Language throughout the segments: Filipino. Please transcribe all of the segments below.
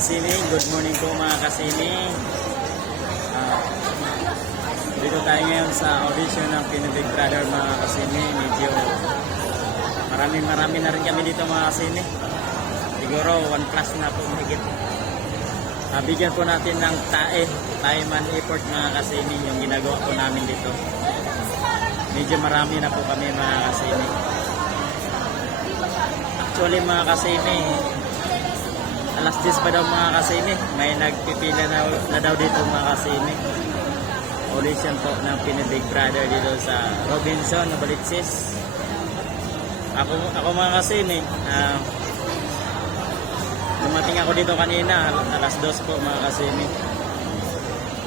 kasini, good morning po mga kasini. Dito tayo ngayon sa audition ng Pinabig Brother mga kasini. Medyo marami na rin kami dito mga kasini. Siguro 1 plus na po mahigit. Bigyan po natin ng tae man effort mga kasini yung ginagawa po namin dito. Medyo marami na po kami mga kasini. Actually mga kasini, alas 10 pa daw mga kasini, may nagpipila na daw dito mga kasini. Audition po ng Pinabig Brother dito sa Robinson, Novaliches. Ako mga kasini, dumating ako dito kanina, alas 2 po mga kasini.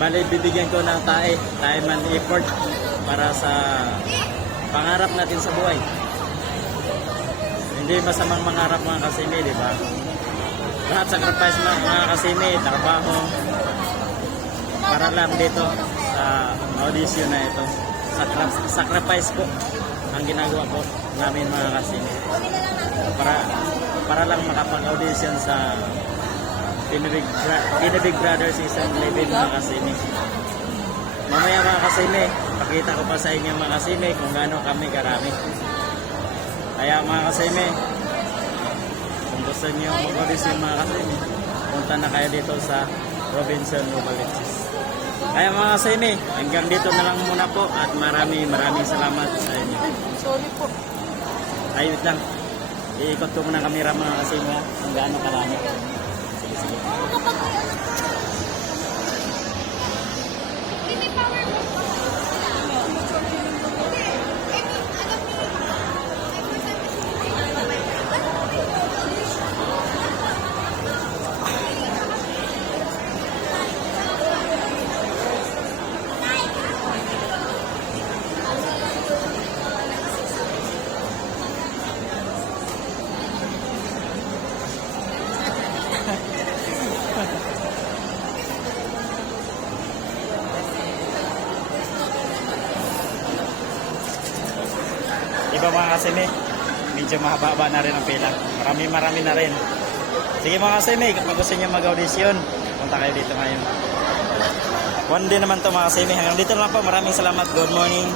Bali, bibigyan ko ng tae man effort para sa pangarap natin sa buhay. Hindi masamang mangarap mga kasini, di ba? Lahat sacrifice mga kasini, trabaho, para lang dito sa audition na ito. Sacrifice po ang ginagawa po namin mga kasini. Para lang makapag-audition sa Pinabig Brother Season 11 mga kasini. Mamaya mga kasini, pakita ko pa sa inyo mga kasini kung gaano kami karami. Kaya mga kasini, kung gusto niyo mag-audition mga kasini, punta na kayo dito sa Robinson, Novaliches. Kaya mga kasini, hanggang dito na lang muna po at maraming salamat sa inyo. Sorry po. Ayun lang. Iikot ko muna kamera mga kasini kung gaano karami. Sige. Diba mga kasini, medyo mahaba na rin ang pila. Marami na rin. Sige mga kasini, kung gusto nyo mag-audition, punta kayo dito ngayon. One day naman to mga kasini. Hanggang dito lang po. Maraming salamat. Good morning.